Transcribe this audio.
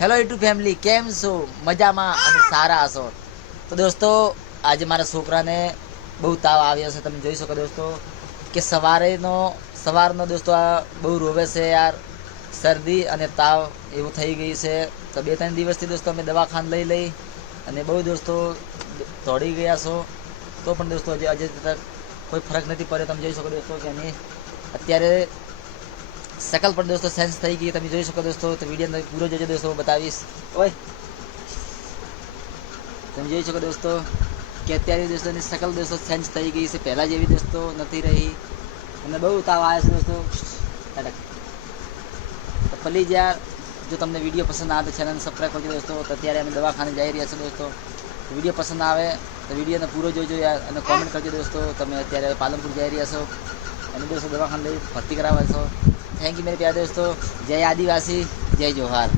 Hello YouTube family કેમ છો? મજામાં અને સારા હશો તો દોસ્તો, આજે મારા છોકરાને બહુ તાવ આવ્યો છે. તમે જોઈ શકો દોસ્તો કે સવારેનો, સવારનો દોસ્તો આ બહુ રોવે છે યાર. શરદી અને તાવ એવું થઈ ગઈ છે. તો બે ત્રણ દિવસથી દોસ્તો અમે દવાખાને લઈ લઈ અને બહુ દોસ્તો દોડી ગયા છો. તો પણ દોસ્તો હજી હજી કોઈ ફરક નથી પડ્યો. તમે જોઈ શકો દોસ્તો કે એની અત્યારે શકલ પર દોસ્તો સેન્સ થઈ ગઈ તમે જોઈ શકો દોસ્તો તો વીડિયો અંદર પૂરો જોજો દોસ્તો બતાવીશ ઓય તમે જોઈ શકો દોસ્તો કે અત્યારે દોસ્તોની શકલ દોસ્તો સેન્સ થઈ ગઈ છે પહેલાં જેવી દોસ્તો નથી રહી અને બહુ તાવ આવે છે દોસ્તો અટક તો પ્લીઝ જો તમને વીડિયો પસંદ આવે તો ચેનલ સબસ્ક્રાઈબ કરજો દોસ્તો તો અત્યારે અમે દવાખાને જઈ રહ્યા છીએ દોસ્તો વીડિયો પસંદ આવે તો વિડીયોને પૂરો જોજો યાર અને કોમેન્ટ કરજો દોસ્તો તમે અત્યારે પાલનપુર જઈ રહ્યા છો અને દોસ્તો દવાખાને લઈ ભરતી કરાવવા છો. થેન્ક યુ મેરે પ્યાર દોસ્તો. જય આદિવાસી, જય જોહાર.